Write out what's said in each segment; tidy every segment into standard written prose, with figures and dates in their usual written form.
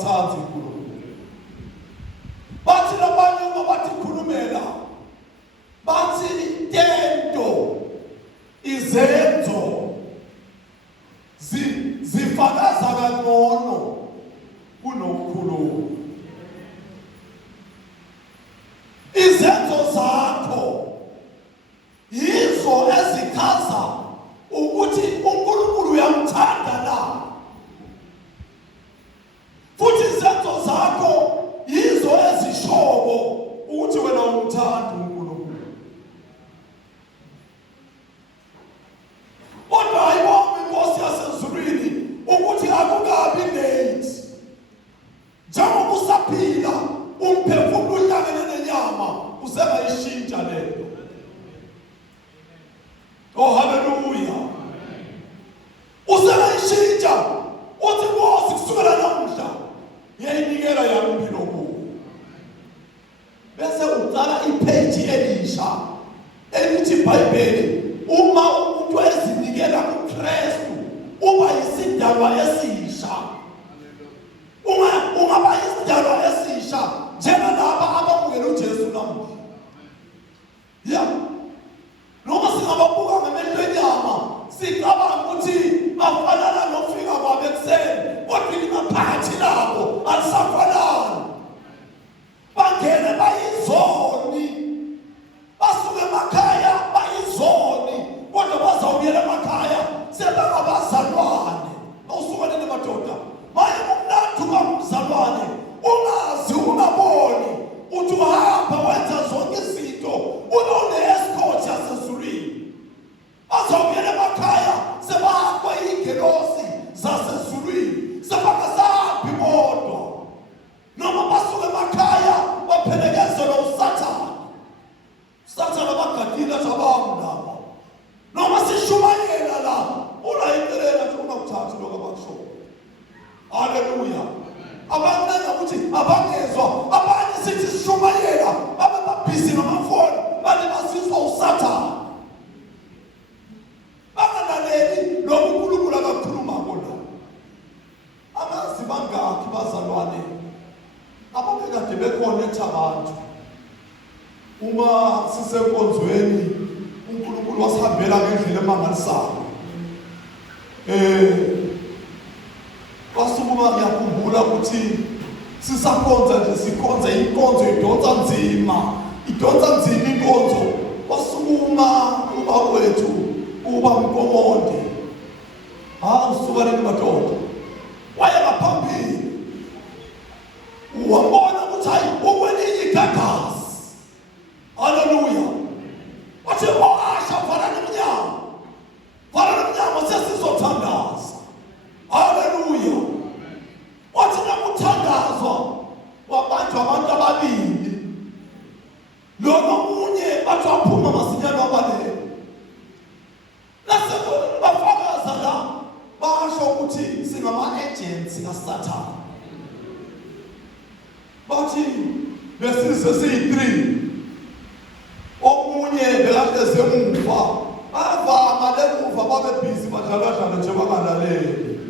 abamthanzi uNkulunkulu. Bathi labanye uma bathi khulumela bathi tento izenzo zifakaza kangcono kunokukhuluma. Izenzo zakho yizo ezichaza ukuthi uNkulunkulu uyamthanda na. Futhi izenzo zakho yizo ezishobo ukuthi wena umthanda uNkulunkulu. Kodwa ayibona inkosi yasezulwini ukuthi akukabi late. Njengoba usaphila umphefumulo uhlangene nenyama usengayishintsha lento. Oh hallelujah. Usengayishintsha uthi Nkosi kusukela namuhla ngiyayinikela yami impilo kuwe. Bese uqala ipage elisha elithi iBhayibheli uma umuntu ezinikela kuKristu uba yisidalwa esisha. Ungaba yisidalwa esisha njengalaba abamukela uJesu namuhla. Yeah. Noma singababuka ngamehlo enyama sicabanga ukuthi bafanana nofika kwabo ekuseni kodwa ingaphakathi labo alisafanani. Bangene bayizoni basuke emakhaya bayizoni kodwa bazawuyela emakhaya sebangabazalwane. Awusukane nemadoda maye kumnandi ukamzalwane ungazi ungaboni uthi uhamba wenza zonke izinto une-escort yasezulwini. Bazawuyela emakhaya sebahamba iy'ngelosi zasezulwini sebangasahambi bodwa. Noma basuke emakhaya baphelekezelwa uSathane. uSathane bagadile zabami lapha. Noma sishumayela la ulayintelela nje ungakuthathi lokho abakushoyo. Haleluya. Abaningi ukuthi abangezwa abanye sithi sishumayela bababhizi ngamafoni bale basizwa uSathane. Bangalaleli lokhu uNkulunkulu akakhuluma kona. Amazi bangakhi bazalwane ababekade bekhona ethabantu uma sisenkonzweni uNkulunkulu wasihambela ngendlela emangalisayo. Wasukuma ngiyakhumbula ukuthi sisakhonza nje sikhonza inkonzo idonsa nzima inkonzo. Wasukuma ubaba wethu uba Mkomonde usukane nemadoda waye ngaphambili wabona ukuthi hayi ukwelinye igagasi. Haleluya. Wathi asha fana nomnyama sesizothandaza. Haleluya. Wathi namuthandazwa wabanjwa abantu ababili lo nomunye bathi waphuma masinyane wabalele. Bafakaza la basho ukuthi singama-agents kaSathane. Bathi besizwe siyi-3 omunye bekahleze emuva bavama lemuva babebhizi badlaladlala nje bangalaleli.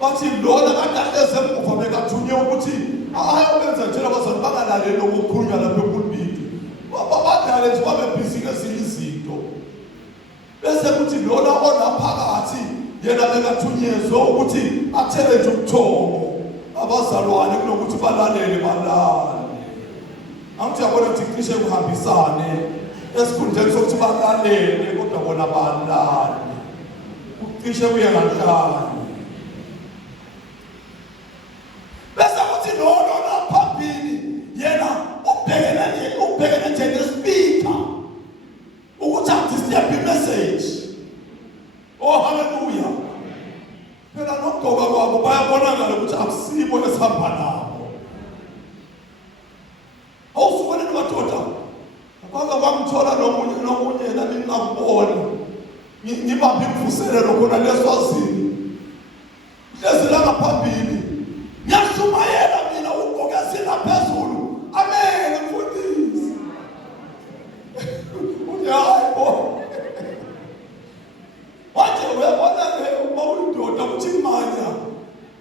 Bathi lona kade ahleze emuva bekathunye ukuthi ayobenza njena abazali bangalaleli okukhulunywa lapha epulpiti. Badlale nje babebhizi ngezinye izinto. Bese kuthi lona onaphakathi yena bekathunyezwe ukuthi athele nje ubuthongo abazalwane kunokuthi balalele balale. Angithi yabona ukuthi cishe kuhambisane esikhundleni sokuthi balalele kodwa bona balale. Ucishe kuye kanhlanje. Bese kuthi lona phambili yena ubhekene nje nespeaker ukuthi adistebe imessage. Oh hallelujah. Phela nokugqoka kwabo bayabonakala ukuthi akusibo esihamba nabo. Awusukane nemadoda kwaka kwamthola nomunye nami ngingakuboni ngibambe imvuselelo khona leswazini hlezi la ngaphambili ngiyashumayela mina ugqokezela phezulu. Amen mfundisi. Uyayibo. Wathi uyabona ke uma uyindoda ukuthi imanya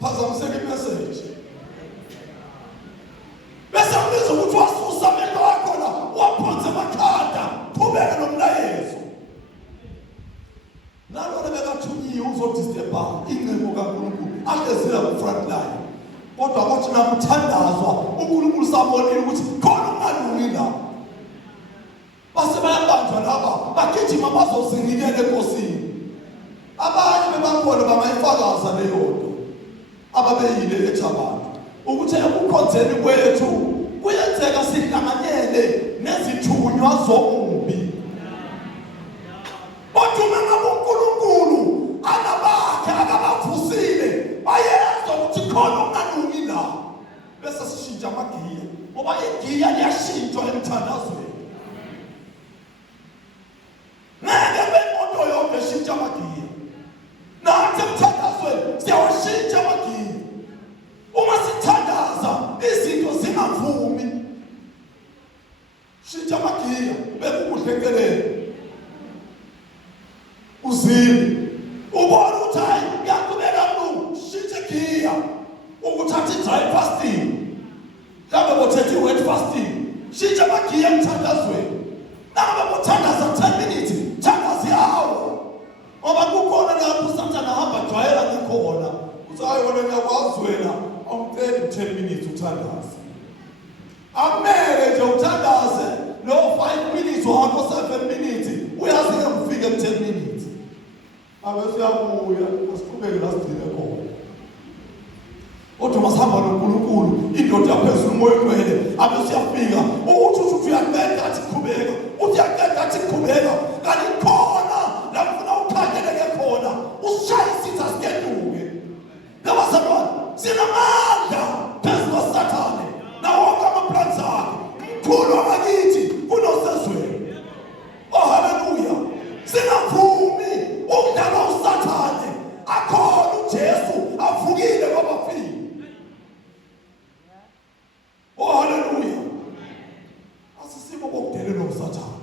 phazamiseka imessage. naye kodwa kwathi namthandazwa uNkulunkulu sabonile ukuthi khona ungalungi la base bayabanjwa laba bagijima bazozinikela enkosini abanye bebakhona bangayifakaza leyo nto ababeyile eJabantu ukuthi ekukhonzeni kwethu kuyenzeka sihlanganyele nezithunywa zomubi kodwa uma uNkulunkulu anabakhe akabavusile bayenza ukuthi khona ungalungi la bese sishintsha amagiya ngoba igiya liyashintshwa emthandazweni ngeke bemoto yonke eshintsha amagiya nathi emthandazweni siyawashintsha amagiya uma sithandaza izinto zingavumi shintsha amagiya bekukuhlekelele uzile ubona ukuthi hayi ngiyaqhubeka Mlungu shintsha igiya ukuthatha i-dry fasting mhlawumbe bothethe i-wet fasting shintsha amagiya emthandazweni nabo bothandaza 10 minutes thandaza i-hour ngoba kukhona lapho uSathane ahamba jwayela ngikhona uthi hayi wena ngiyakwazi wena awuceli 10 minutes uthandaze akumele nje uthandaze lo 5 minutes wakho 7 minutes uyazi ngifike 10 minutes abe siyabuya asiqhubeke la sigcine khona kodwa masihamba noNkulunkulu indoda yaphezulu umoya ongcwele abe siyafika ukuthi uyaqeda athi qhubeka uthi uyaqeda athi qhubeka kanti khona la ufuna ukhangeleke khona usishaya isitha sikeduke ngabazalwane sinamandla phezu kwaSathane nawo wonke ama-plans akhe mkhulu wakithi kunosezweni oh haleluya singavumi ukudala uSathane akhona uJesu avukile kwabafile oh haleluya asisibo bokudelela uSathane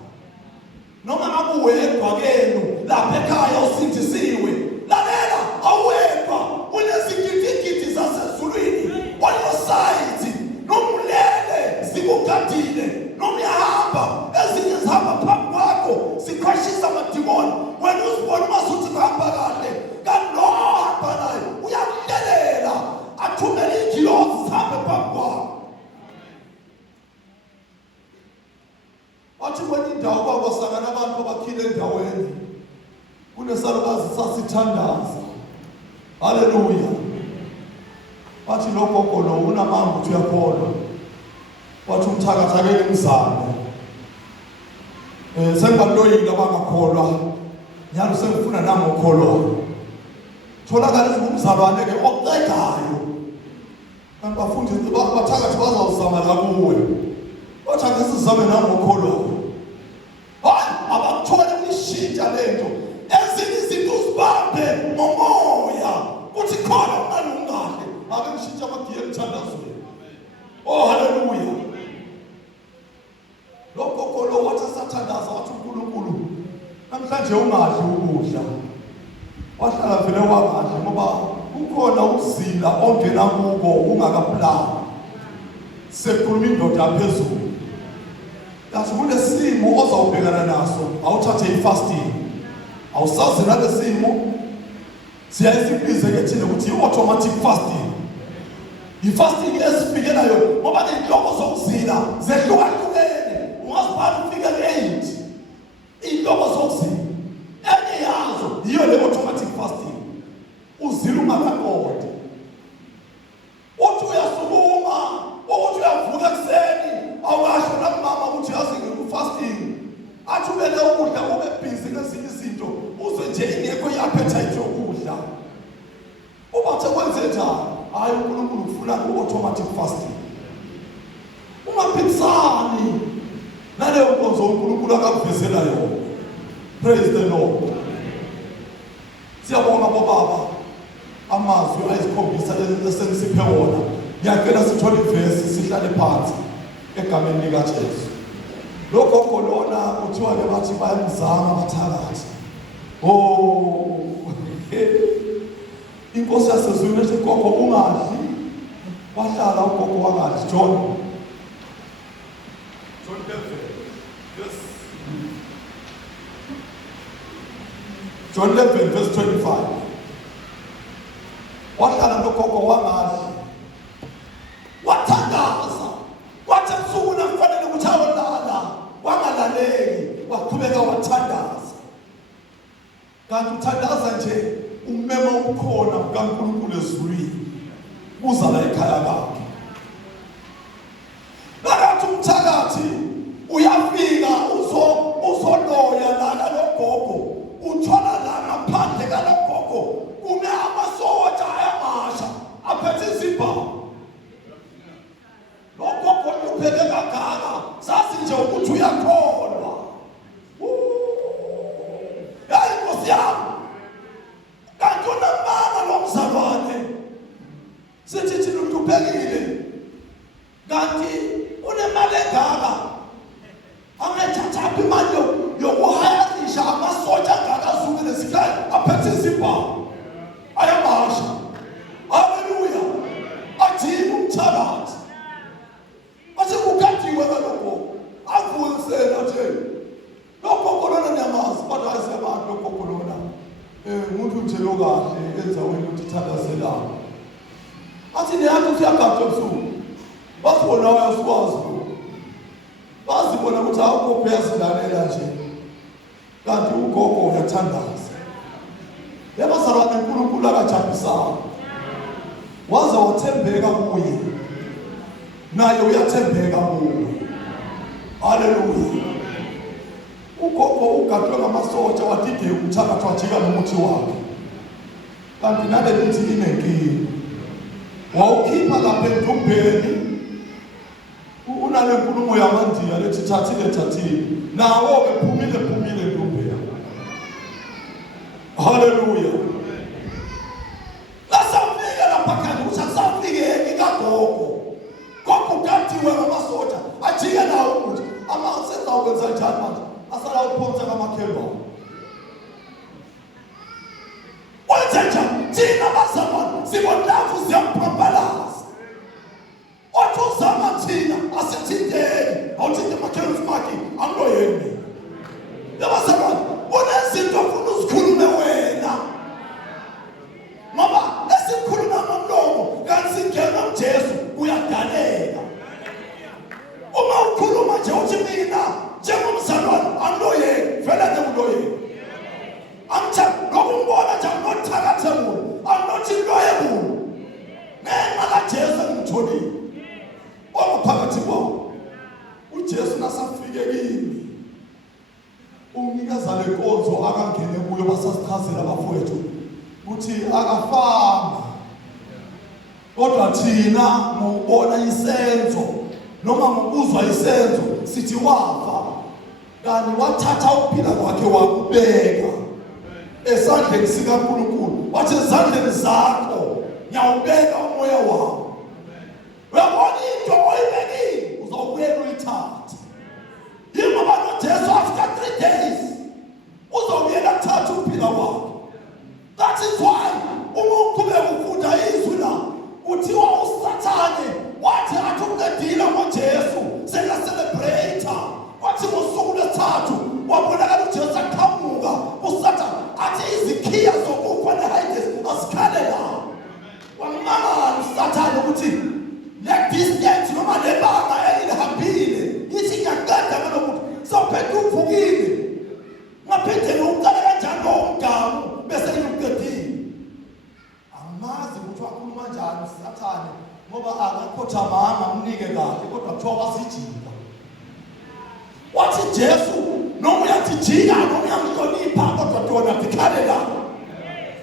noma ngabe uwedwa kenu lapha ekhaya usindisiwe lalela awedwa unezigidigidi zasezulwini on your side nomulele zikugadile nomyahamba ezinye zihamba phambi kwakho sikhwashisa amadimoni wena uzibona masuthi kuhamba kahle kanti lo hamba naye uyakudelela athumele igilosi zihambe phambi kwakho wathi kwenye indawo kwakwasangana abantu abakhile endaweni kunesalukazi sasithandaza haleluya wathi lo gogo lo unamanga ukuthi uyakholwa wathi umthakathakele imizamo sengibaloyile abangakholwa nyalo sengifuna nami ukholwa tholakala umzalwane ke oqedayo kanti bafundisi bathakathi bazawuzama la kuwe wathi ake sizame nami ukholwa hayi abakuthole ukushintsha lento ezinye izinto uzibambe ngomoya kuthi khona ungalungahle ake ngishintsha amagiya emthandazweni oh haleluya lokho kolo wathi sathandaza wathi uNkulunkulu namhlanje ungadli ukudla wahlala vele wangadli ngoba kukhona ukuzila ongena kuko ungakaplani sekhuluma indoda yaphezulu yathi kunesimo ozawubhekana naso awuthathe i-fasting awusazi nalesimo siyayisibize ke thina ukuthi i-automatic fasting i-fasting esifikelayo ngoba inhloko zokuzila zehlukahlukene ungazibhala ufike ku-8 inhloko zokuzila enye yazo yiyo le-automatic fasting uzila ungakaqodi uthi uyasukuma ukuthi uyavuka ekuseni awukasho namama ukuthi yazi ngiku-fasting athi ubele ukudla ube busy ngezinye izinto uzwe nje ingekho i-appetite yokudla ubathe kwenze njani hayi uNkulunkulu ufuna ku-automatic fasting ungaphikisani naleyo nkonzo uNkulunkulu akakuvezela yona praise the Lord siyabonga bobaba amazwi ayisikhombisa esengisiphe wona ngiyacela sithole ivesi sihlale phansi egameni likaJesu lokho kolona kuthiwa ke bathi bayamzama abathakathi oh inkosi yasezulwini ethi gogo ungadli wahlala ugogo wangadli John 11 yes John 11 verse 25 wahlala nogogo wangadli ekhaya lakhe. Nakathi umthakathi uyafika uzoloya lana logogo, uthola la ngaphandle kalogogo kume amasotsha ayamasha aphethe izibhamu. Logogo upheke kagaka, sazi nje ukuthi uyakholwa. Hayi Nkosi yami, kanti unamanga lo mzalwane. Sithi thina uphekile, kanti unemali engaka. Angethatha imali yokuhayarisha amasotsha angaka azukile sikhaya aphethe izibhamu ayamasha. Haleluya. Athini umthakathi. Athi kukathiwe kalokho avulisela nje. Lokho kolona nyamazi kodwa ayisebantu lokho kolona. Umuntu nje lokahle enzaweni ukuthi ithandazelayo. Athi niyathi uyagadwa ebusuku. Basibona uyaswazi lo. Bazibona ukuthi awukho phezulalela nje. Kanti ugogo uyathandaza. Yabazalwane uNkulunkulu akajabulisa. Waza wathembeka kuye. Naye uyathembeka kuye. Haleluya. Ugogo ugadwe ngamasotsha wadide umthakathi wajika nomuthi wakhe. Kanti nale lithi inenkinga. Wawukhipha lapha endumbeni. Unale nkulumo yamandiya lethi thathile nawo bephumile endumbeni. Haleluya. Lasafika lapha kanti usasafike ikagogo. Gogo kantiwe ngamasotsha ajika nawo ukuthi amasenza ukwenza njani manje. Asala uphonsa kamakhelwane. Wenzenja thina bazalwane sibondavu ziyampambalaza. Othi uzama thina asithindeni awuthinte makhelwane maki angoyeni. Yabazalwane unezinto ofuna uzikhulume wena. Ngoba esikhuluma ngomlomo kanti singena uJesu uyadaleka. Uma ukhuluma nje uthi mina njengomzalwane angiloyeni vele ngiloyeni. Amthatha lokumbona nje ngothakathemule anothi loyebulu. Ngenxa kaJesu ngitholile. Okuphakathi kwawo uJesu nasafike kimi. Umnikazana lenkonzo akangene kuyo basasichazela abafowethu ukuthi akafanga. Kodwa thina ngokubona isenzo noma ngokuzwa isenzo sithi wafa. Kanti wathatha ukuphila kwakhe wakubeka esandleni sikaNkulunkulu. Wathi ezandleni zakho ngiyawubeka umoya wami. Uyabona into oyibekile uzobuyela uyithathe. Yingoba noJesu after 3 days uzobuyela kuthatha ukuphila kwakhe. That is why uma uqhubeka ufunda izwi la uthiwa uSathane wathi athi uqedile ngoJesu seka celebrate. Wathi ngosuku lwesithathu wabonakala uJesu aqhamuka uSathane athi izikhiya zokufa neHades asikhale la. Wamangala uSathane ukuthi let distance noma lebanga elihambile yithi ngiyaqeda ngalokuthi sawuphethe uvukile. Ngaphinde uqale kanjani lo mgamu bese ngiqedile. Amazi ukuthi wakhuluma kanjani uSathane ngoba akakhothamanga amnike kahle kodwa kuthiwa wasijika. Wathi Jesu noma uyatijika noma uyamhlonipha kodwa tona tikhale la.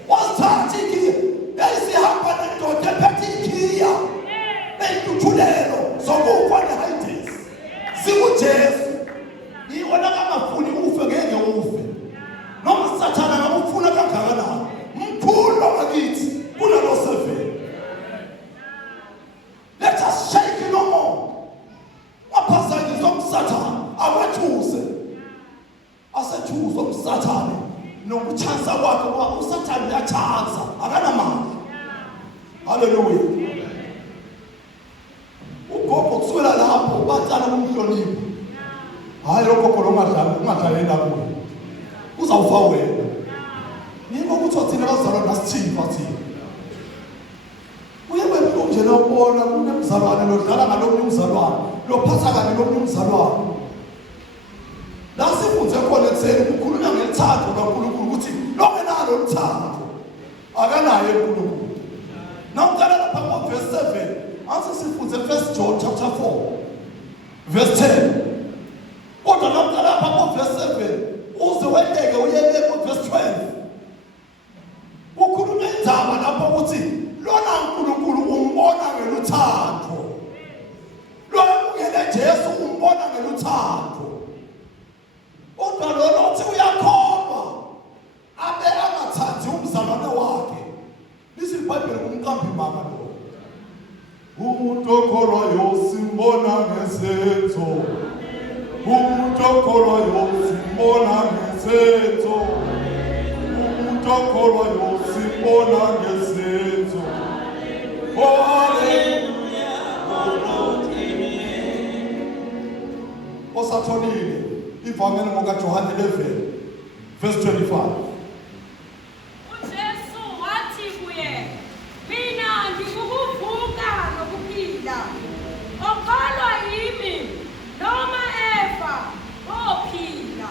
Wasithatha ikhiya yayisihamba nendoda ephethe ikhiya entuthulelo zokufa neHades. SinguJesu. Yiwona kangafuni ufe ngeke ufe. Noma uSathane ngakufuna kangakanani. Mkhulu ngakithi kunalo 7. Let us shake no more. Waphazanyiswa umSathane awethuse. Asethuza umSathane nokuchansa kwakhe ngoba uSathane uyachansa akanamandla. Haleluya. Ugogo kusukela lapho bacala ukumhlonipha. Hayi lokho ungadlalela kuye. Uzawufa wena. Yingo ukuthi thina bazalwane nasithini bathina. Uyebe nje lokubona kunemzalwane lodlala ngalomnye umzalwane, lophatha kanye lomnye umzalwane. La sifunze khona ekutheni ukukhulunywa ngelithando kaNkulunkulu ukuthi lonke nalo uthando akanayo uNkulunkulu. Nawuqala lapha ngoverse 7 asisifunze 1 John chapter 4 verse 10. Kodwa lapha ku verse 7 uze weteke uyeke ku verse 12. Ukhuluma indzaba lapho ukuthi lona uNkulunkulu umbona ngeluthando. Lo ungene Jesu umbona ngeluthando. Kodwa lo uthi uyakholwa abe angathathi umzalwane wakhe. Lisi iBhayibheli kumqambi mama lo. Umuntu okholwayo simbona ngezenzo. Umuntu okholwayo simbona ngezenzo. Umuntu okholwayo simbona ngezenzo. Oh hallelujah, oh Lord, amen. Osathonile ivangeli ngokaJohane 11 verse 25. uJesu wathi kuye, mina ngikukuvuka nokuphila. Okholwa yimi noma efa ophila.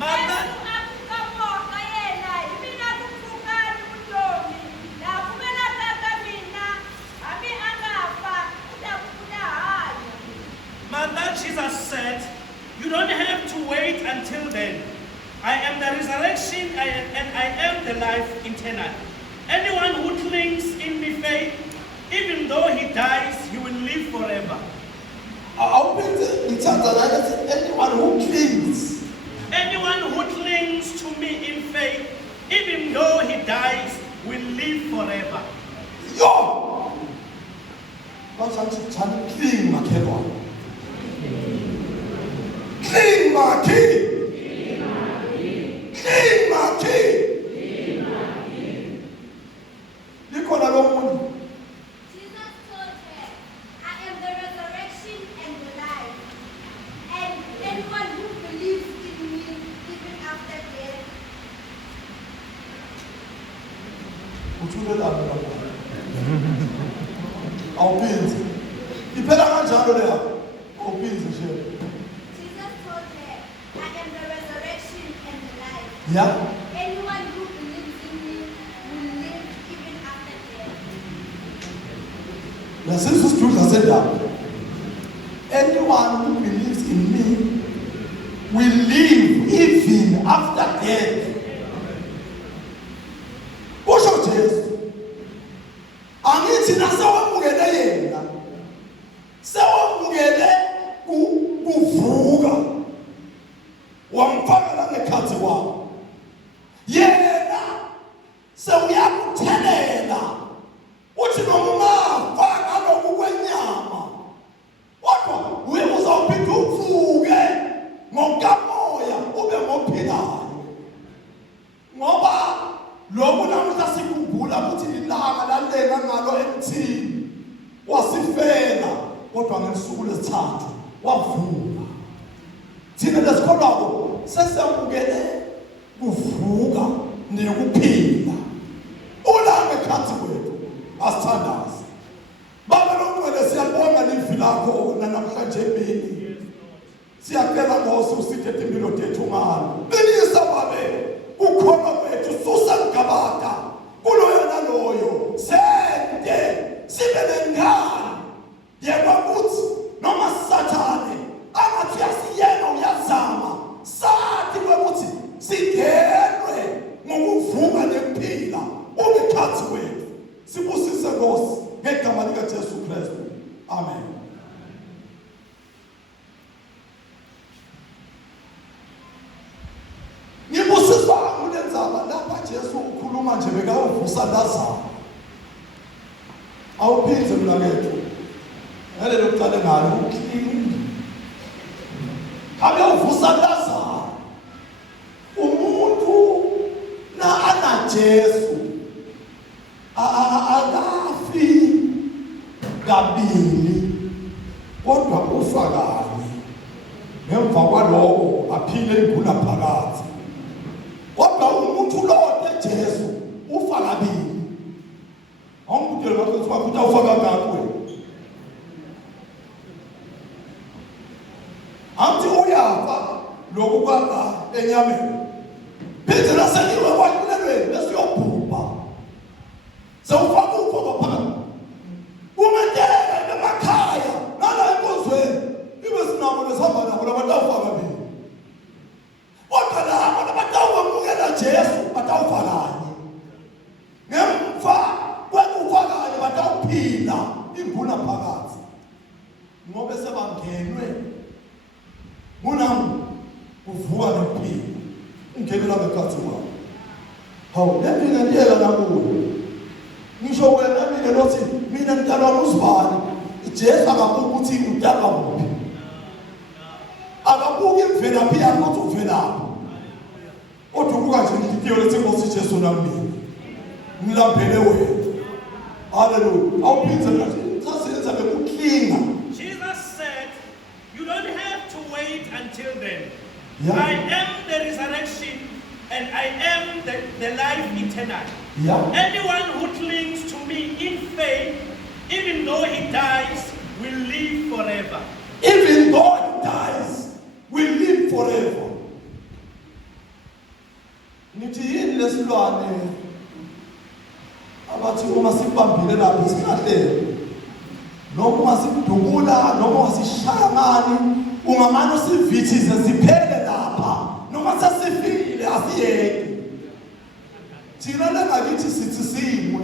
Yesu akukamoka yena yimina kumvukani uNtombi. Navumela tata mina ami angafa udakuda hanya. Mother, Jesus said, you don't have to wait until then. I am the resurrection and I am the life eternal. Anyone who clings in the faith, even though he dies, he will live forever. Anyone who clings. Anyone who clings to me in faith, even though he dies, will live forever. Yo! Cling, makhelwane. Cling, makhi. Cling, makhi. Likhona lo muntu. Jesus told her, I am the resurrection and the life. And anyone who believes in me, even after death, Uthulela lapha. Awuphinzi. Iphela kanjalo leya. Awuphinzi nje. Jesus told her, I am the resurrection and the life. Yeah. Anyone who believes in me will live even after death. Nasizwe uJuda said that. Anyone who believes in me will live even after death. Kusho Jesu. Angithi nasewamukele yena. Sewamukele kuvuka. Wamfaka la ngekhathi kwakho. Yena sewuyakuthelela. Uthi noma ungafaka lokhu kwenyama. Kodwa uye uzawuphinda uvuke ngokamoya ube ngophilayo. Ngoba lokhu namuhla sikhumbula ukuthi ilanga lalenga ngalo emthini wasifela kodwa ngesuku lesithathu wavuka. Thina lesikholwako sesiyamukele kuvuka nekuphila. Ulanga ekhathi kwethu asithandaze. Baba lomncane siyabonga livi lakho namhlanje emini. Siyacela Mose usithethe impilo tethu ngalo. Qinisa babe ukhona kwethu susa ngabata kuloyo naloyo sente sibe nengane yekwa kuthi noma sathane angathi yasiyena uyazama sathi kwekuthi singenwe ngokuvuka nempila ubekhathi wethu sibusise Nkosi ngegama lika Jesu Kristu amen. Ngibusiswa kulendzaba lapha Jesu ukhuluma nje bekawuvusa Lazaro. Awuphinze mnakethu. Ngale lokuqala ngalo uclean. Habe uvusa Lazaro. Umuntu na ana Jesu. Akafi kabili. Kodwa ufa kanye. Ngemva kwalokho aphile inguna phakathi. Kodwa umuntu lode Jesu ufa kabili. Awungudela ukuthi bakuthi ufa kangakho. Anti uyafa lokhu kwaba enyameni. Pheze laseliwe kwakulelweni lesiyobhubha. Sewufaka ufa phakathi. Kumele ngaphakathi ngoba sebangenwe munam kuvuka nokuphila ungenela ngekhathi wabo hawu lempilo ngiyela nakuyo ngisho wena mina lothi mina ngidalwa uzibani Jesu akabuki ukuthi udaba kuphi akabuki imvelaphi yakho ukuthi uvelaphi kodwa ubuka nje ngitiyo lethi Nkosi Jesu nami ngilambele wena hallelujah awuphinze kahle sasenza bekuklinga Jesus said, you don't have to wait until then. Yeah. I am the resurrection and I am the life eternal. Yeah. Anyone who clings to me in faith, even though he dies, will live forever. Even though he dies, will live forever. Nithi yini lesilwane abathi uma sibambile lapho sikahle noma sikudubula noma sishaya ngani ungamane usivithize siphele lapha noma sesifikile asiyeke thina la ngakithi sithi simwe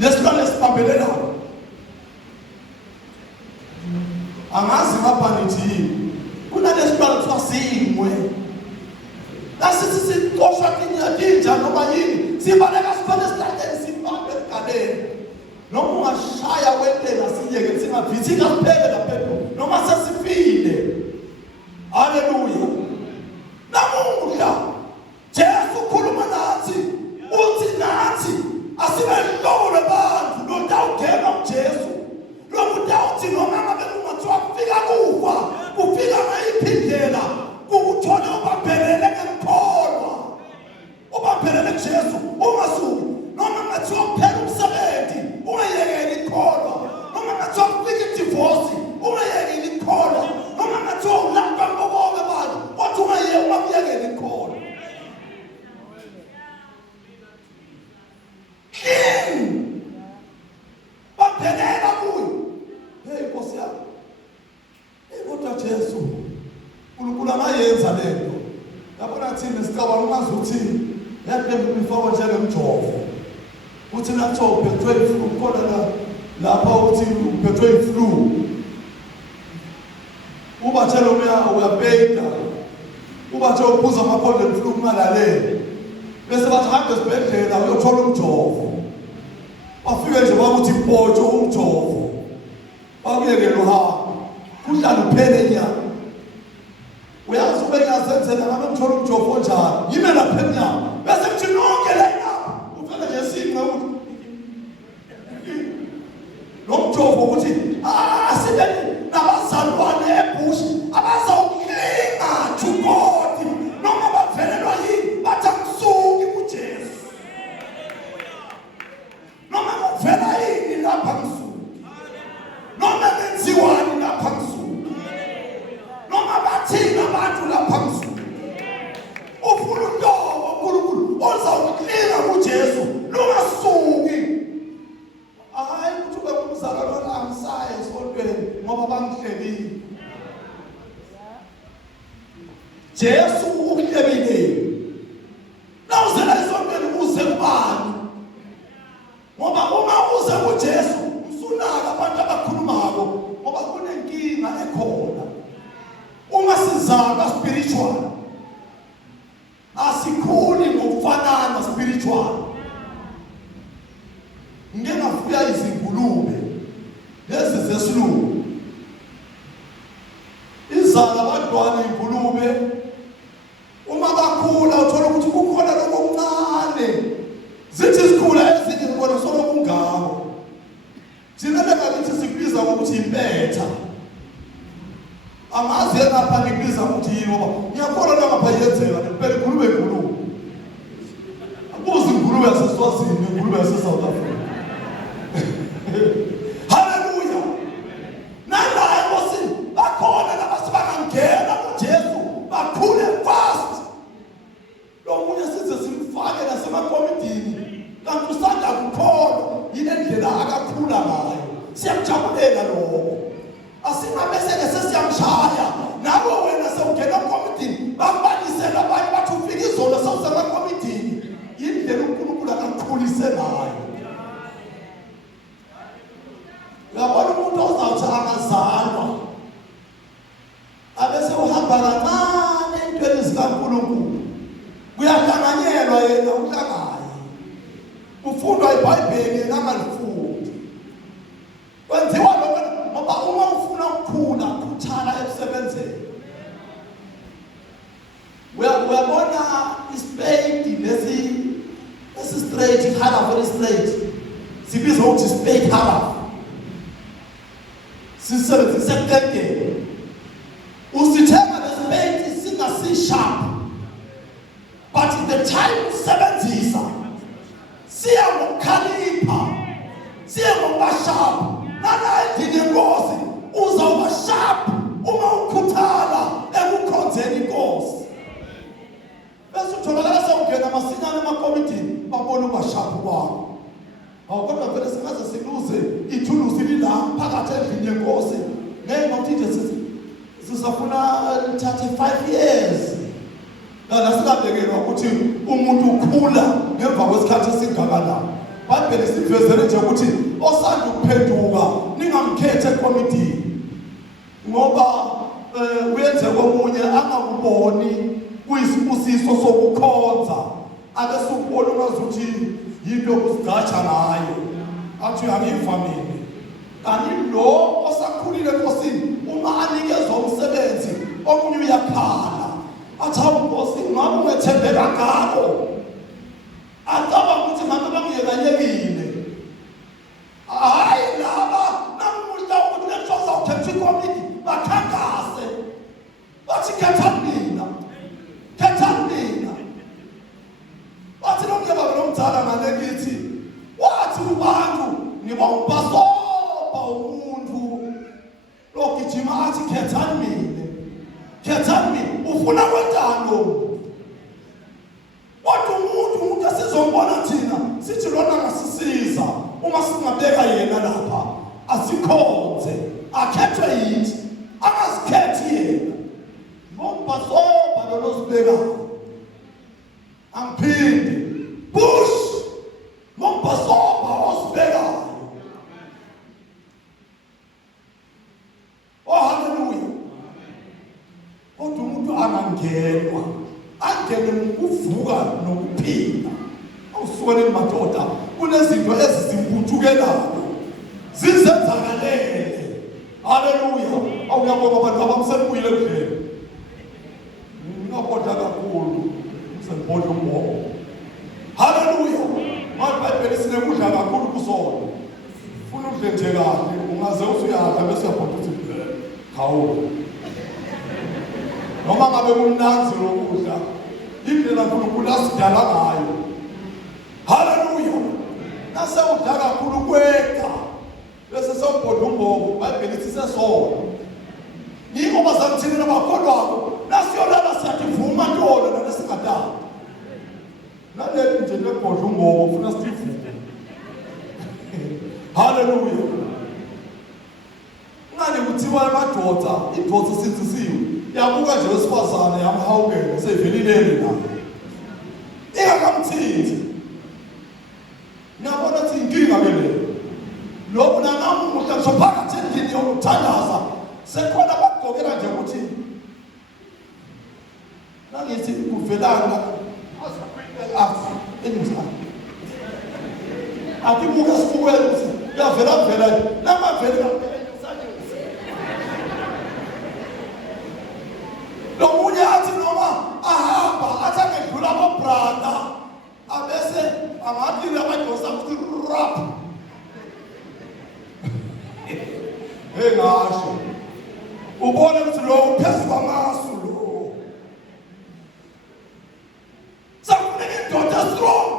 lesilwane sibambele lapho angazi ngapha nithi kunalesilwane kuthiwa simwe lasithi sitosha kinyatinja noma yini sibaleka sifane esitandeni sibambe egaleni noma ungashaya wentela siyeke singavithika siphele lapho noma sesifile haleluya namuhla Jesu ukhuluma nathi uthi nathi asibe hlobo labantu lodawugema uJesu lokudawuthi noma ngabe kungathiwa kufika kufa kufika ngayiphi indlela ukuthole ubambelele ngemkholwa ubambelele kuJesu ungasuki noma ngathiwa kuphela umsebenzi ungayekeli ikholwa noma ngathiwa kufika idivorce ungayekeli ikholwa noma ngathiwa ulapha ngoboke abantu wathi ungayekeli ikholwa baphelela kuyo hey Nkosi yami kodwa Jesu uNkulunkulu amayenza lento yabona thina sicabanga ungazuthi yakhe before njengemjovo uthi nathi uphethwe iflu kodwa lapha uthi uphethwe iflu uba tshela uyabheka uba tshela ubuza amakhonde iflu kungalalele bese bathi hambe esibhedlela uyothola umjovo bafike nje bakuthi ipoto umjovo bakuyekela uhamba kuhlala uphele nyama uyazi ube ngazenzela ngabe ngithola umjovo onjalo yime lapha enyama bese kuthi nonke la nyama ufike nje sinqe ukuthi lo mjovo ukuthi asibe nabazalwane ebushi abazawuklinga to God noma bavelelwa yini bathi akusuki kuJesu noma kuvela yini lapha kusuki noma benziwani lapha kusuki noma bathina abantu lapha kusuki ufuna untobo uNkulunkulu ozawuklinga kuJesu lungasuki hayi ukuthi ube umzalwane angisaye esontweni ngoba bangihlebile Jesu ukuhlebile nawuzela esontweni uze kubani ngoba uma uze kuJesu usunaka abantu abakhulumako ngoba kunenkinga ekhona uma sizama spiritual asikhuli ngokufanana spiritual ngengafuya izingulube lezi zesilungu izala abantwana ingulube uma bakhula uthola ukuthi kukhona lokuncane zithi sikhula ezinye ngibona solo kungako thina bengakithi sikubiza ngokuthi impetha amazi lapha ngibiza ukuthi yini ngoba ngiyakholwa lapha yenzeka ngempela ingulube akuzi ingulube yaseSwazini ingulube yaseSouth Africa haleluya nalaye Nkosi bakhona labasibangangena kuJesu bakhule fast lo munye size simfake nasemakomidini kanti usanda kukholwa yile ndlela akakhula ngayo siyamjabulela lokho asingabe sesiyamshaya nawe wena sewungena komidini bambalisela abanye bathi ufika izolo sewusemakomidini indlela uNkulunkulu akakhulisela ngayo. Uyabona umuntu ozawuthi angazalwa abese uhamba kancane entweni zikaNkulunkulu, kuyahlanganyelwa yena uhlangane, ufundwa iBhayibheli yena angalifundi. Kwenziwa lokho ngoba uma ufuna ukukhula khuthala emsebenzini. Uyabona ispade lesi straight hala very straight sibizwa ukuthi spade hala sisebenzise kudede usithenga lespade singasi sharp but the time usebenzisa siya ngokhalipha siya ngokuba sharp nala endini yenkosi uzawuba sharp uma ukhuthala ekukhonzeni inkosi. Bese utholakala sewungena masinyane emakomitini babona ubasharp kwakho. Kodwa vele singaze siluze ithuluzi lila phakathi endlini yenkosi ngenxa yokuthi nje sisafuna lithathe 5 years. La sikabekelwa ukuthi umuntu ukhula ngemva kwesikhathi esingakanani. Bhayibheli sivezele nje ukuthi osanda ukuphenduka ningamkhethe ekomitini ngoba uyenze komunye angakuboni kuyisibusiso sokukhonza abese ukubona ungazuthi yinto yokuzigatsha ngayo athi angivamile. Kanti lo osakhulile enkosini uma anikezwa umsebenzi omunye uyakhala athi awunkosi ngabe ungethembeka ngako acabanga ukuthi ngabe bangiyekanyekile. Hayi laba namuhla ukuthi lenhloso ukhetha ikomiti bakhankase bathi khetha mina bathi nomyeba nomdala ngalekithi wathi ubantu ngibawubasoba umuntu lokugijima athi khethani mina ufuna kwentando. Wathi umuntu esizombona thina sithi lona ngasisiza uma singabeka yena lapha asikhonze akhethwe yithi angazikhethi yena ngombasoba lo sibeka amphinde push ngombasoba osibeka. Oh hallelujah. Kodwa umuntu angangenwa angene ngokuvuka nokuphila awusukele madoda kunezinto ezizimbuthukelayo zizenzakalele. Hallelujah. Awuyabonga abantu abamsebuyile kuphela ngiyabonga kakhulu usembona umoya. Hallelujah. Mabhayibheli sinekudla kakhulu kusona ufuna udle nje kahle ungaze usuyadla bese uyabona ukuthi khawula noma ngabe kumnanzi lokudla indlela uNkulunkulu asidala ngayo. Hallelujah. Nase udla kakhulu kweka bese sewubona umbobo iBhayibheli sisesona yiko bazamthini nabakholwako nasiyolala siyakuvuma ntolo nalesingadala naleli nje lebhodla umbobo ufuna sivume. Hallelujah. Ngani kuthiwa amadoda idodza sithisiwe yabuka nje wesifazane yamhawukela sevelilele la ingakamthithi nabona ukuthi inkinga bele lokho nanamuhla ngisho phakathi endlini yokuthandaza sekhona bakugqokela nje ukuthi nangithi kuvelanga enimsana akibuka sifukweni ukuthi yavela namavela lomunye athi noma ahamba athi angedlula kobrada abese angathi labadosa ukuthi rap ngasho ubone ukuthi lo uphezu kwamasu lo safuneka indoda strong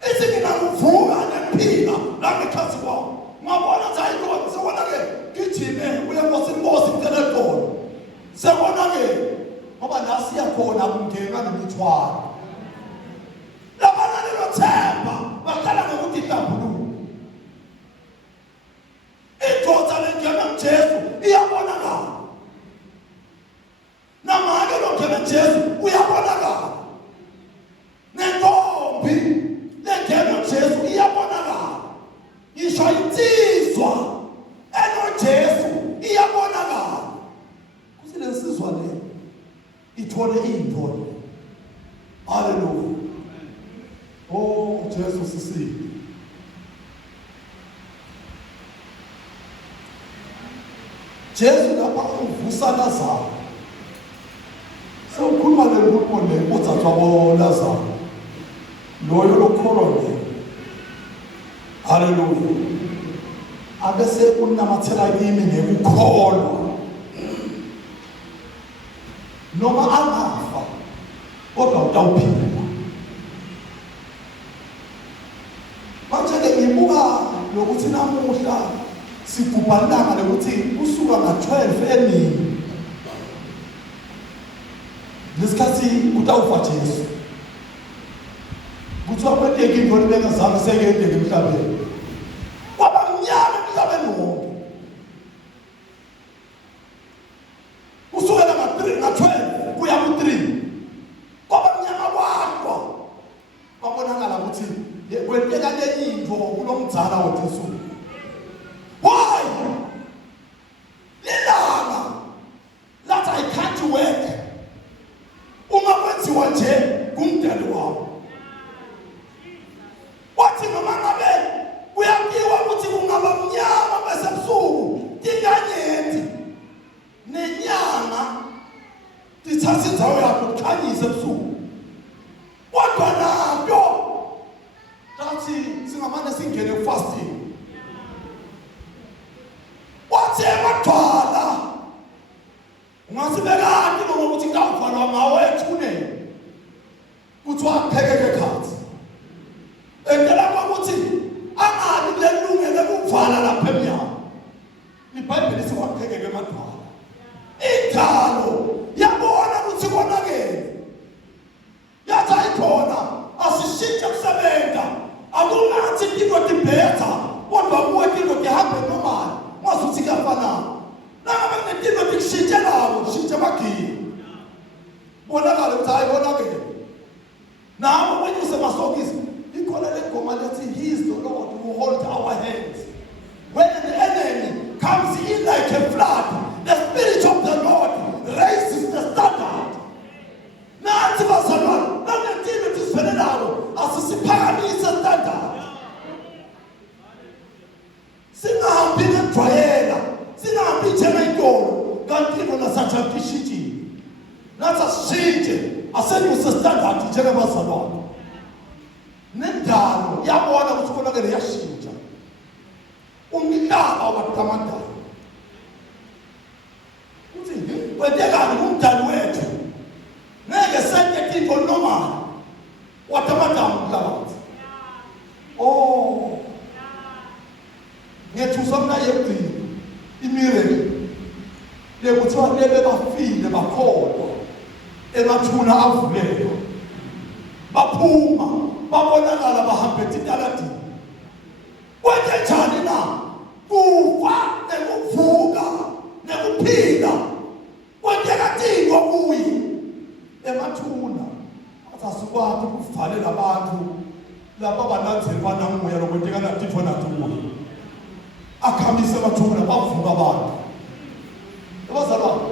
esingenakuvuka nephila langekhasi kwawo ngabona nje ayikho sekona-ke gijime uye nkosini kucela khona sekona-ke ngoba la siyakhona kungena nemithwalo labana lelo themba baqala ngokuthi ihlambuluko indoda lengena kuJesu iyabonakala namake longena kuJesu uyabonakala nentombi lengena ithini. Jesu lapha uvusa Lazaro. Sewukhuluma lenkulumo le uzathwa Lazaro. Loyo lokholwa nje. Hallelujah. Abese unamathela kimi ngekukholwa. Noma angafa kodwa utawuphila. Manje ke ngibuka lokuthi namuhla sigubhalanga lokuthi kusuka nga-12 emini lesikhathi kutawufa Jesu. Kuthiwa kwenteke into ebengazange sekuyenteke emhlabeni. Kwaba mnyama emhlabeni wonke. Kusukela nga-12 kuya ku-3 kwaba mnyama wadwa. Kwabonakala ukuthi kwenteka le into kulo mdzala weJesu. Why? Lilanga lathi I can't work. Uma kwenziwa nje kumdali wami. Wathi noma ngabe kuyakiwa ukuthi kungaba mnyama bese busuku tinganyethi nenyanga dithatha indzawo yakho kukhanyise ebusuku. Kodwa nabyo lathi singamane singene fasting. Wathi emadwala ungasibekani ngokuthi ngawuvalwa ngawe ethuneni kuthiwa phekeke khathi. Engela kwakuthi angabi lelungele ukuvala lapha emnyama. IBhayibheli sikwaphekeke emadwala. Indalo yabona ukuthi konakele. Yathi ayikhona asishintshe kusebenza. Akungathi into dibhetha kodwa kuwe into dihambe normal. Masuthi kuyafana. Noma kunento dikushintshe lawo, shintshe bagini. Bonakala ukuthi ayibonakele. Now when you say masokisi, ikhona legoma lethi he is the Lord who holds our hands. When the enemy comes in like a flood, the Spirit of the Lord raises the standard. Nathi bazalwane, nangetini tisifene nalo, asisiphakamise standard. Singahambi ngejwayela, singahambi njena inkolo, kanti bona sathakishitshile. Nathi asishintshe, asenyuse standard njengebazalwane. Nendalo yabona ukuthi konakele yashintsha. Umhlaba watamandala. Uthi kwenzekani kumdali wethu? Ngeke senze into normal. Watamandala umhlaba. Oh. Ngethusa mina yebhili imireke. Lekuthiwa lebe bafile bakholwa. Emathuna avuleka. Baphuma, babonakala bahambe tidaladi. Kwenze njani na? Kufa nekuvuka nekuphila. Kwenzeka tingo kuyi emathuna. Asasikwazi ukuvalela abantu lapha bananzeli banamoya lokwenzeka nathifo nathuna. Akhamisa emathuna bavuka abantu. Abazalwane,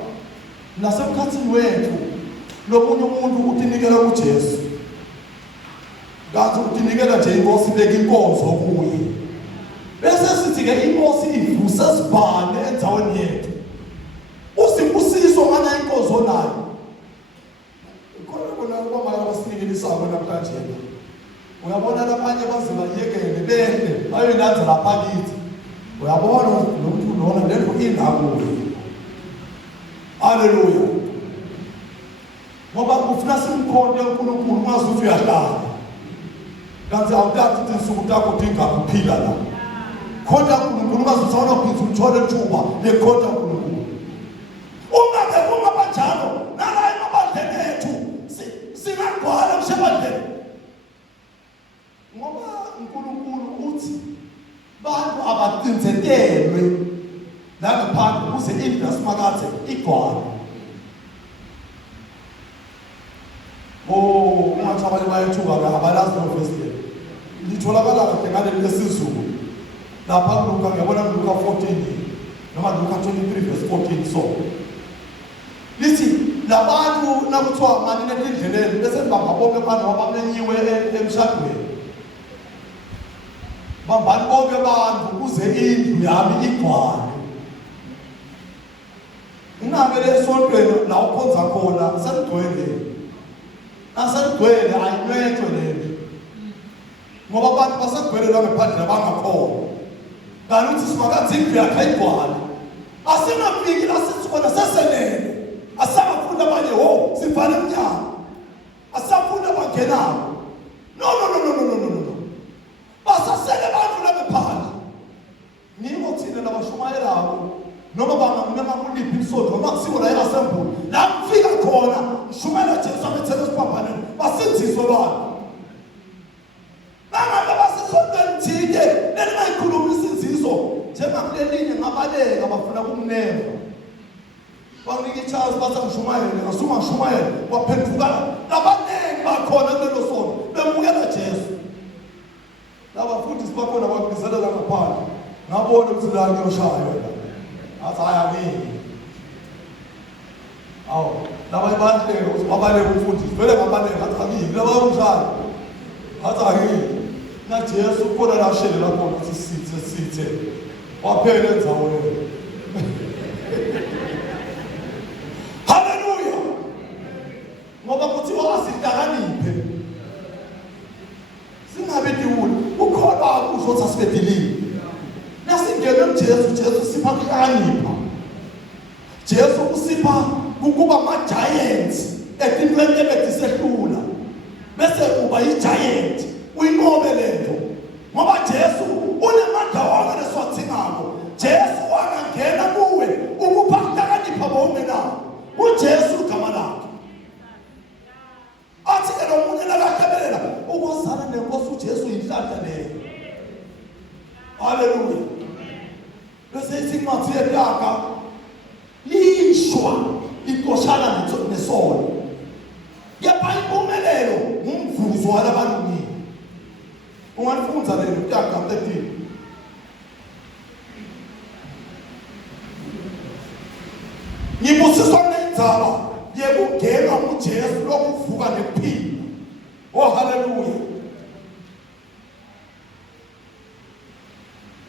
nasemkhathini wethu lomunye umuntu utinikela kuJesu. Kanti utinikela nje inkosi beka inkonzo kuye. Bese sithi ke inkosi ivusa sibane endzaweni yethu. Usibusiso ngana inkonzo nayo. Khona kwamara basinikelisayo namhlanje. Uyabona labanye bazima yekele behle bayoyilandza lapha kithi. Uyabona lo muntu lona lento ingakuwe. Hallelujah. Ngoba ufuna simkhonde uNkulunkulu mazi ukuthi uyahlala. Kanti awuthathi insuku takho dinga kuphila la. Khonda uNkulunkulu mazi uthona ukuthi uthole ithuba lekhonda uNkulunkulu. Ungabe kungabanjalo nala emabandleni ethu singagcwala mshabandleni. Ngoba uNkulunkulu uthi bantu abathinzetelwe langaphandle kuze industry makathe igcwala. Oh, ungathi abanye bayethuka abalazi novesile. Litholakala kahle ngale lesizulu. Lapha kuLuka ngiyabona kuLuka 14 noma Luka 23:14 so. Lithi labantu nakuthiwa manje endleleni bese bangabonke abantu abamenyiwe emshadweni. bambani bonke abantu kuze indlu yami igcwale. Ingabele esontweni la ukhonza khona senigcwele. Asenigcwele ayinwetshwe lento. Ngoba abantu basegcwele la ngaphandle abangakhona. Kanti uthi simakathi indlu yakhe ayigcwale. Asingafiki la sisikhona sesenele. Asakufunda abanye ho sivale emnyango. Asafunda abangenayo. No. Basasele abantu la ngaphandle. Nimo thina labashumayelayo noma bangamnema kuliphi isonto noma kusiko la eAssembly la kufika khona shumela Jesu amethele siphambaneni basindiswe abantu. Bangabe basisontweni thike lelimayikhuluma isinziso njengakulelinye ngabaleka bafuna kumnema. Banginike ichance bathi ngishumayele ngasuma ngishumayele waphenduka labanengi bakhona kulelo sonto bemukela Jesu. Laba futhi sibakhona babizela la ngaphandle ngabona ukuthi la ngiyoshaya la. Athi ayangini. Awu laba ibanhlelo ukuthi babaleke umfundisi vele ngabaleke athi angini laba umshaya. Athi angini. Na Jesu khona la shelela khona ukuthi sithe waphela endzaweni. Hallelujah. Ngoba kuthiwa asihlakaniphe. Singabe diwula ukhona uzothi asibedilile. Nasingena Jesu sipha kuhlakanipha. Jesu usipha ukuba ama-giants etintweni ebedisehlula. Bese uba yi-giant uyinqobe lento. Ngoba Jesu unemandla wonke leswathingako. Jesu angangena kuwe ukupha kuhlakanipha bowungenawo. uJesu igama lakhe. Athi ke nomunye nakakhebelela ukuzana nenkosi uJesu inhlanhla leyo. Hallelujah. Bese isingathi yetaka lishwa ikoshana nesono. Yepha impumelelo ngumvuzo walabalungile. Ungalifunza lelo utaka 13. Ngibusiswa nendzaba yekungena uJesu lokuvuka ngephila. Oh hallelujah.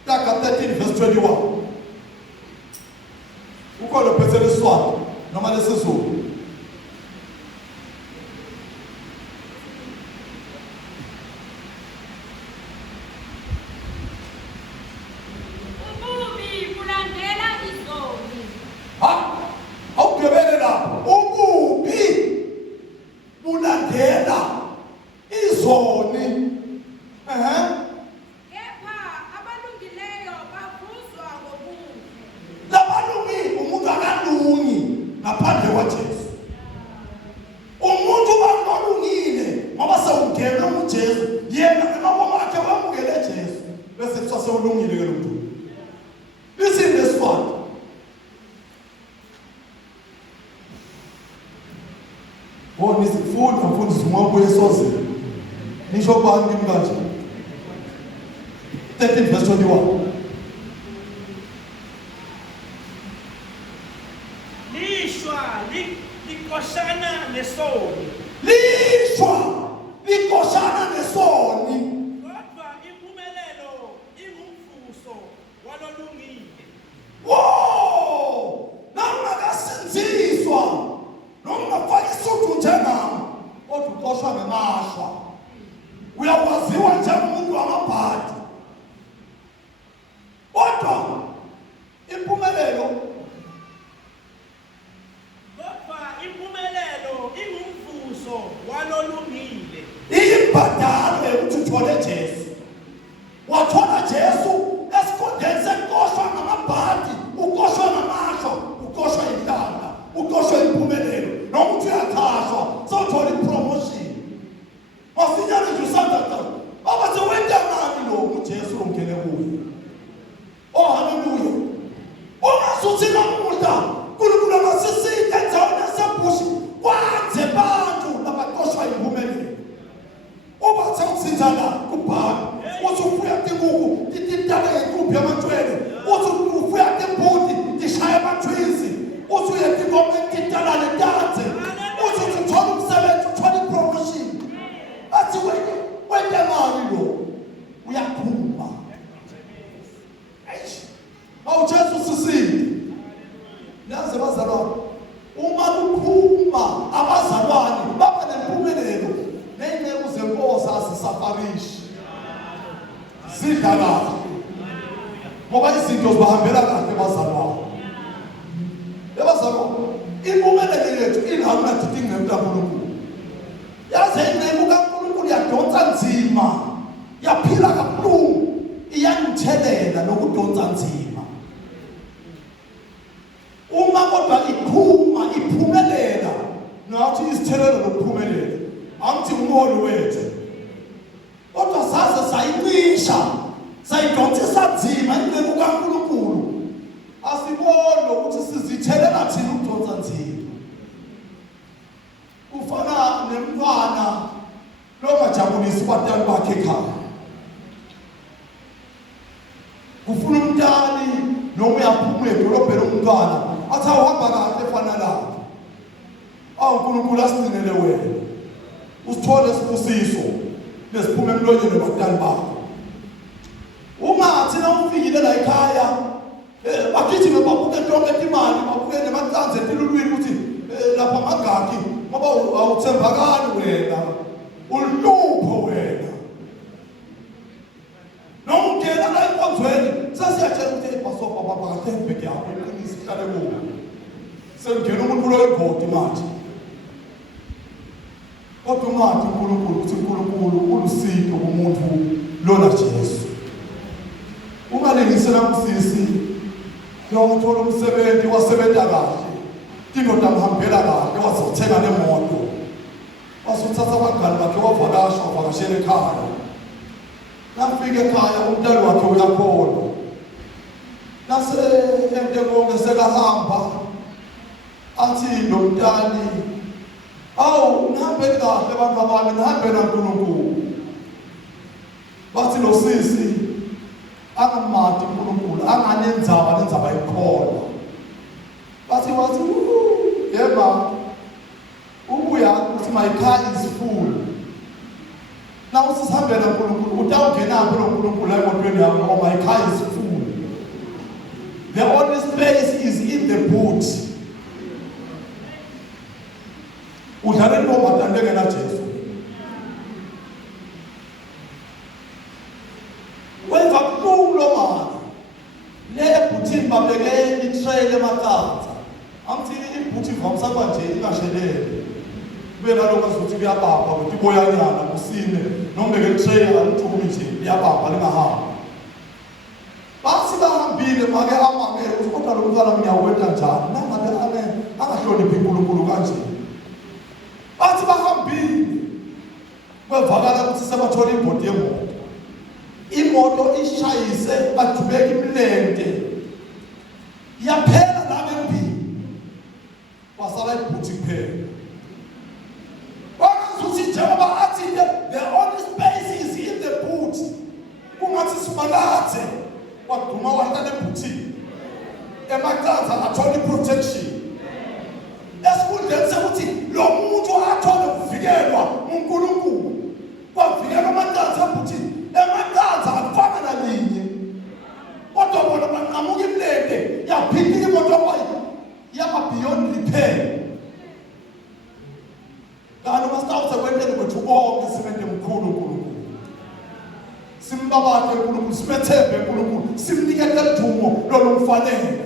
Taka 13 verse 21. Ukhona phetse lesiswati noma lesizulu. sidla kahle ngoba izinto zibahambela kahle bazalwane. Yabazalwane, impumelelo yethu ilapho nathi ingcebo kaNkulunkulu. Yaze ingcebo kaNkulunkulu yadonsa nzima, yaphila kabuhlungu, iyangithelela nokudonsa nzima. Uma kodwa iphuma iphumelela, nathi isithelelo nokuphumelela. Angithi umholi wethu. Kodwa saze sayicisha, sayidonsisa nzima ingcebo kaNkulunkulu. Asibone ukuthi sizithelela thina ukudonsa nzima. Ufana nemntwana longajabulisi abantwana bakhe ekhaya. Kufuna umntwana noma uyaphuma edolobheni umntwana athi awuhamba kahle efana lakhe. uNkulunkulu asinele wena. Usithole isibusiso lesiphuma emlonyeni wabantwana bakho. Ungathi na ufikile la ekhaya bagijime babuke tonke imali, babuke nemacansi empilulwini ukuthi lapha magaki ngoba awuthembakali wena, ulupho wena. Nongena la enkonzweni sasiyatshela ukuthi ebhasopa baba kathembe yakho iqinisa ihlale kuwe. Sengena umuntu lo ebhodi manje. Kodwa ungathi uNkulunkulu ukuthi uNkulunkulu ulusizo kumuntu lona Jesu. Ungalengisela umsisi yokuthola umsebenzi wasebenza kahle. Indoda amhambela kahle wazothenga nemoto. Wasuthatha abangani bakhe wavakashela ekhaya. Nafika ekhaya umntwana wakhe uyakhola. Nase ente konke sekahamba. Athi lo mntwana, awu nihambe kahle abantu bami, nihambe naNkulunkulu. Bathi lo sisi akamati uNkulunkulu, anganenzaba ikhona. Bathi yeba ubuya ukuthi my car is full. Now usihambe naNkulunkulu, utawungena apho noNkulunkulu emotweni yakho ngoba my car is full. The only space is in the boot. Udlale noma tandeke na Jesu. Wenza kulo mali. Le bhuthi babeke itrail emakhaya. Amthini ibhuthi vamsaba nje ingashelele. Kube naloko sokuthi kuyababa ukuthi boyanyana kusine noma beke trail alithumi nje liyababa lingahamba. Basi bahambile make amake ukuthi kodwa lo mntwana ngiyawetha njani nangabe angahloniphi uNkulunkulu kanje. Bathi bahambile bevakala ukuthi sebathola ibhodi yemoto. Imoto ishayise bajubeka imlente. Yaphela la bembili. Wasala ibhuthi kuphela. Wakazuthi njengoba athi the only space is in the boot. Kungathi sibalathe waduma wahla nebhuthi. Emacansi athola protection. Esikudleni sekuthi lo muntu athole ukuvikelwa uNkulunkulu. Kwavikelwa amacansi ebhuthi. Emacansi akufana nalinye. Kodwa bona banqamuka imlente yaphindika imoto kwayo yaba beyond repair. Kanti masitawuze kwenteni kwethu konke simente mkhulu uNkulunkulu. Simbabate uNkulunkulu, simethembe uNkulunkulu, simnikele udumo lolumfanele.